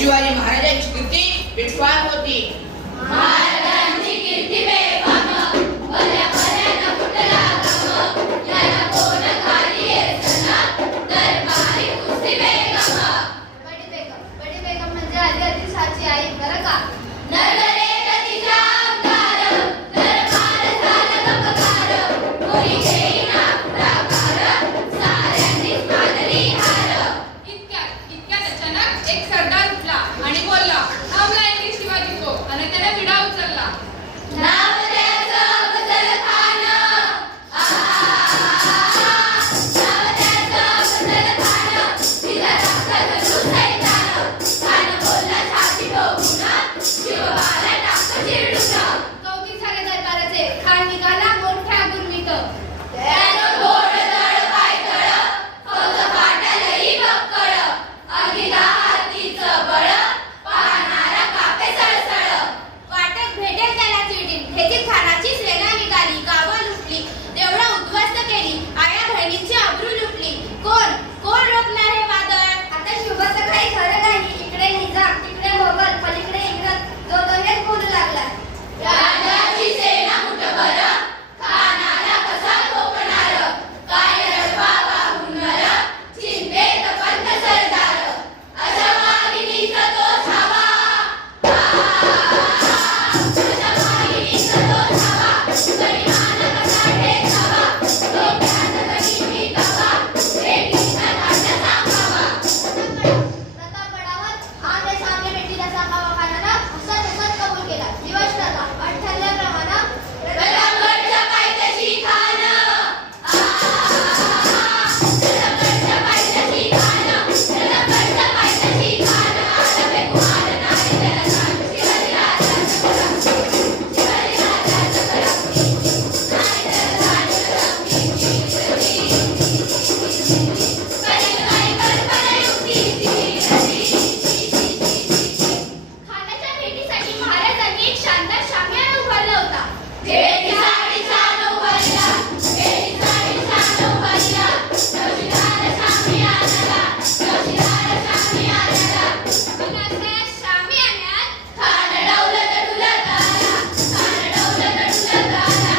शिवाजी महाराजांची कीर्ती बेफाम होती. महाराजांची कीर्ती बेफाम, भल्या भल्यानं फुटला गम, याला कोण खाली येसना, दरबारी कुस्ती बेगम. बडी बेगम म्हणजे आली आदिलशाहाची आई बरं का. नरगरे गतीचा अंगार, दरबार झाला गपकार, कोणी घेईना पुढाकार, साऱ्यांनीच मानली हार. इतक्यात अचानक एक सरदार उठला आणि बोलला, थांबला एक शिवाजी को, आणि त्याने विडा उचलला. नाव त्याचं अफजल खान, नाव त्याचं अफजल खान, तिला टाकलं धरून सैतान, खान बोलला छाती ठोकून, शिवबाला टाक चिरडून. कौतिक झाले दरबाराचे, खान निघाला मोठ्या गुरमीत. त्यानं घोड जड पायतळ, फौज फाटलही बक्कळ, अगिला हातीचं बळ, पाहणारा कापे सळसळ. वाटत भेटेल त्याला चिडीन, ह्याची खानाची सेना निघाली, गावं लुटली, देवळं उद्ध्वस्त केली, आया बहिणींची आबरू लुटली. कोण कोण रोखणार हे वादळ? आता शिवबाचं काही खरं नाही. इकडे निजाम, तिकडे मोगल, पलीकडे इंग्रज, जो तो हेच बोलू लागला. राजाची सेना मुठभर, खानाला कसा थोपणार, काय रडवा वाहून नर, चिंतेत पंत सरदार, अशा वाघिणीचा तो छावा, अशा वाघिणीचा तो छावा, गनिमान कसा ठेकावा, डोक्यात गनिमी तवा, भेटीचा धाडा सांगावा. प्रतापगडावर आमने सामने भेटीला सांगावा खानानं हसत हसत कबूल केला. दिवस ठरला. अट ठरल्याप्रमाणे प्रतापगडच्या पायथ्याशी खान, प्रतापगडच्या पायथ्याशी खान, प्रतापगडच्या पायथ्याशी खान, आला बेगुमान नाही त्याला जाण, शिवाजी राजाचं करा, शिवाजी राजाचं करा कुणी, नाही त्याला जाण कुणी, करील काय कल्पना युक्तीची. खानाच्या भेटीसाठी महाराजांनी एक शानदार शामियाना उभारला होता. भेटीसाठी छान उभारला, भेटीसाठी छान उभारला, नवशिराला शामियानाला, नवशिराला शामियानाला. पण त्या शामियान्यात खान डौलत डुलत आला, खान डौलत डुलत आला,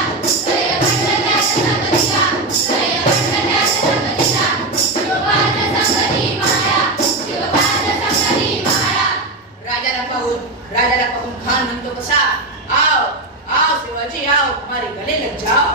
लय पडलं त्याच्या संगतीला, लय पडलं त्याच्या संगतीला, शिवबाच्या संगती माळा, शिवबाच्या संगती माळा. राजाला पाहून खान म्हणतो कसा, आओ आओ शिवाजी आओ, हमारे गले लग जाओ.